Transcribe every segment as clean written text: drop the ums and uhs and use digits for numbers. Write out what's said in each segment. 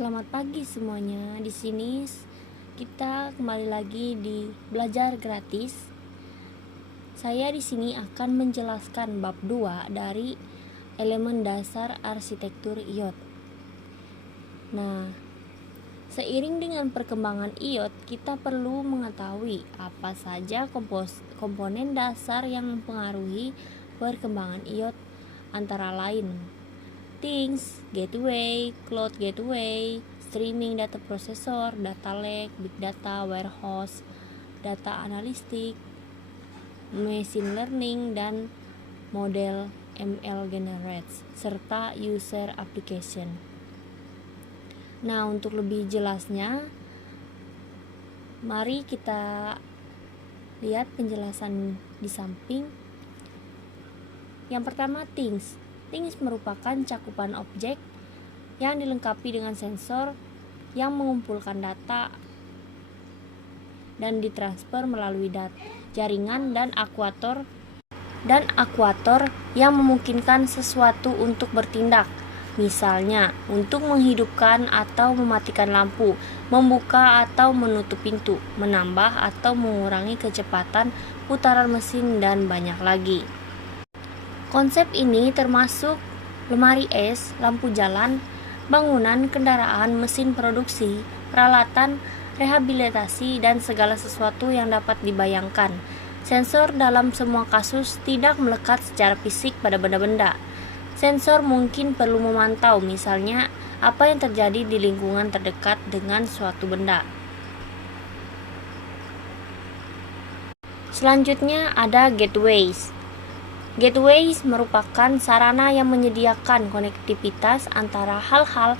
Selamat pagi semuanya. Di sini kita kembali lagi di belajar gratis. Saya di sini akan menjelaskan bab 2 dari elemen dasar arsitektur iot. Nah, seiring dengan perkembangan iot, kita perlu mengetahui apa saja komponen dasar yang mempengaruhi perkembangan iot, antara lain things, gateway, cloud gateway, streaming data processor, data lake, big data, warehouse, data analistik, machine learning, dan model ML generates, serta user application. Nah, untuk lebih jelasnya, mari kita lihat penjelasan di samping. Yang pertama, things. Things merupakan cakupan objek yang dilengkapi dengan sensor yang mengumpulkan data dan ditransfer melalui jaringan dan akuator yang memungkinkan sesuatu untuk bertindak, misalnya untuk menghidupkan atau mematikan lampu, membuka atau menutup pintu, menambah atau mengurangi kecepatan putaran mesin, dan banyak lagi. Konsep ini termasuk lemari es, lampu jalan, bangunan, kendaraan, mesin produksi, peralatan, rehabilitasi, dan segala sesuatu yang dapat dibayangkan. Sensor dalam semua kasus tidak melekat secara fisik pada benda-benda. Sensor mungkin perlu memantau, misalnya, apa yang terjadi di lingkungan terdekat dengan suatu benda. Selanjutnya ada gateways. Gateways merupakan sarana yang menyediakan konektivitas antara hal-hal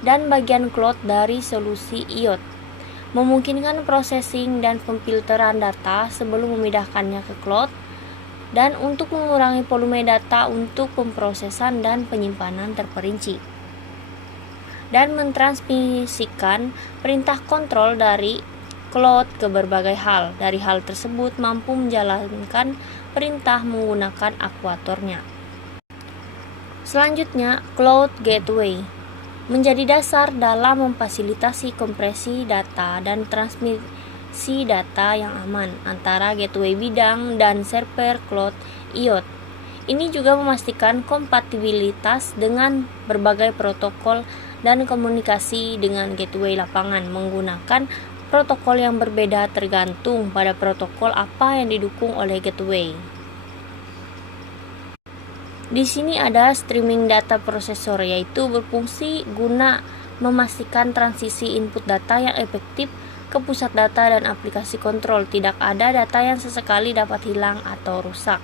dan bagian cloud dari solusi iot, memungkinkan processing dan pemfilteran data sebelum memindahkannya ke cloud, dan untuk mengurangi volume data untuk pemrosesan dan penyimpanan terperinci, dan mentransmisikan perintah kontrol dari cloud ke berbagai hal. Dari hal tersebut mampu menjalankan perintah menggunakan akuatornya. Selanjutnya, cloud gateway menjadi dasar dalam memfasilitasi kompresi data dan transmisi data yang aman antara gateway bidang dan server cloud iot. Ini juga memastikan kompatibilitas dengan berbagai protokol dan komunikasi dengan gateway lapangan menggunakan protokol yang berbeda tergantung pada protokol apa yang didukung oleh gateway. Di sini ada streaming data processor, yaitu berfungsi guna memastikan transisi input data yang efektif ke pusat data dan aplikasi kontrol. Tidak ada data yang sesekali dapat hilang atau rusak.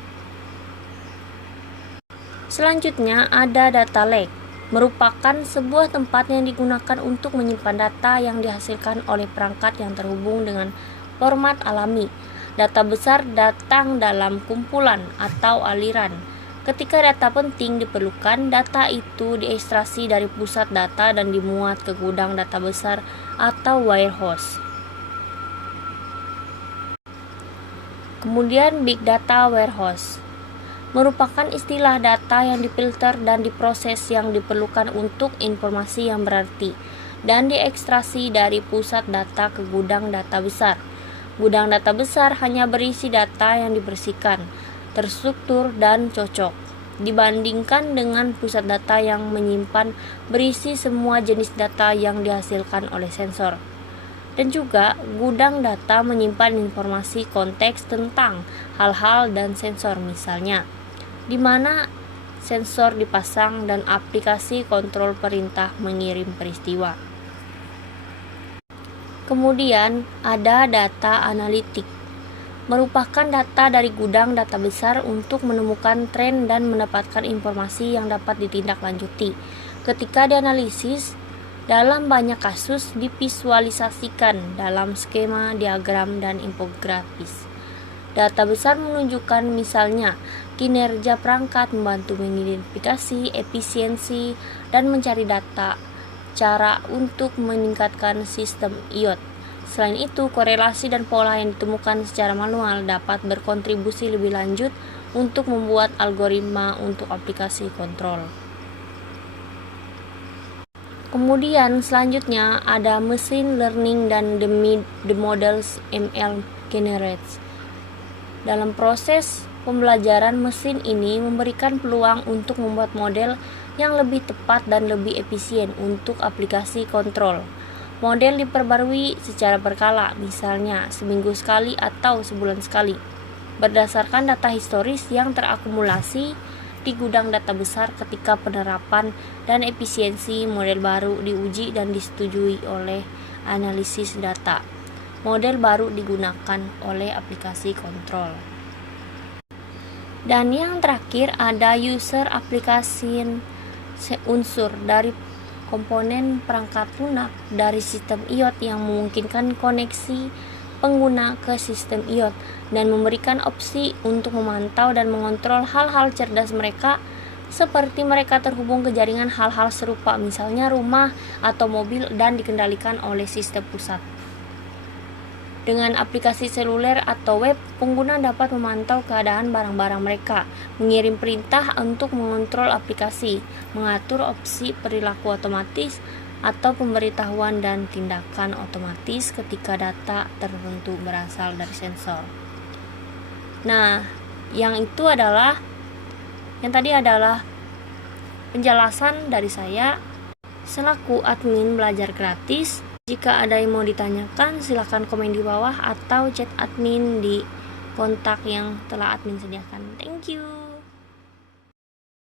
Selanjutnya ada data lake. Merupakan sebuah tempat yang digunakan untuk menyimpan data yang dihasilkan oleh perangkat yang terhubung dengan format alami. Data besar datang dalam kumpulan atau aliran. Ketika data penting diperlukan, data itu diekstraksi dari pusat data dan dimuat ke gudang data besar atau warehouse. Kemudian big data warehouse merupakan istilah data yang difilter dan diproses yang diperlukan untuk informasi yang berarti dan diekstraksi dari pusat data ke gudang data besar. Gudang data besar hanya berisi data yang dibersihkan, terstruktur, dan cocok, dibandingkan dengan pusat data yang menyimpan berisi semua jenis data yang dihasilkan oleh sensor. Dan juga gudang data menyimpan informasi konteks tentang hal-hal dan sensor, misalnya di mana sensor dipasang dan aplikasi kontrol perintah mengirim peristiwa. Kemudian ada data analitik, merupakan data dari gudang data besar untuk menemukan tren dan mendapatkan informasi yang dapat ditindaklanjuti. Ketika dianalisis, dalam banyak kasus divisualisasikan dalam skema, diagram, dan infografis. Data besar menunjukkan misalnya kinerja perangkat, membantu mengidentifikasi efisiensi dan mencari data, cara untuk meningkatkan sistem iot. Selain itu, korelasi dan pola yang ditemukan secara manual dapat berkontribusi lebih lanjut untuk membuat algoritma untuk aplikasi kontrol. Kemudian selanjutnya ada machine learning dan the models ML generates. Dalam proses pembelajaran, mesin ini memberikan peluang untuk membuat model yang lebih tepat dan lebih efisien untuk aplikasi kontrol. Model diperbarui secara berkala, misalnya seminggu sekali atau sebulan sekali, berdasarkan data historis yang terakumulasi di gudang data besar ketika penerapan dan efisiensi model baru diuji dan disetujui oleh analisis data. Model baru digunakan oleh aplikasi kontrol. Dan yang terakhir ada user application unsur dari komponen perangkat lunak dari sistem IoT yang memungkinkan koneksi pengguna ke sistem IoT dan memberikan opsi untuk memantau dan mengontrol hal-hal cerdas mereka, seperti mereka terhubung ke jaringan hal-hal serupa, misalnya rumah atau mobil, dan dikendalikan oleh sistem pusat. Dengan aplikasi seluler atau web, pengguna dapat memantau keadaan barang-barang mereka, mengirim perintah untuk mengontrol aplikasi, mengatur opsi perilaku otomatis, atau pemberitahuan dan tindakan otomatis ketika data tertentu berasal dari sensor. Nah, yang tadi adalah penjelasan dari saya selaku admin belajar gratis. Jika ada yang mau ditanyakan, silakan komen di bawah atau chat admin di kontak yang telah admin sediakan. Thank you.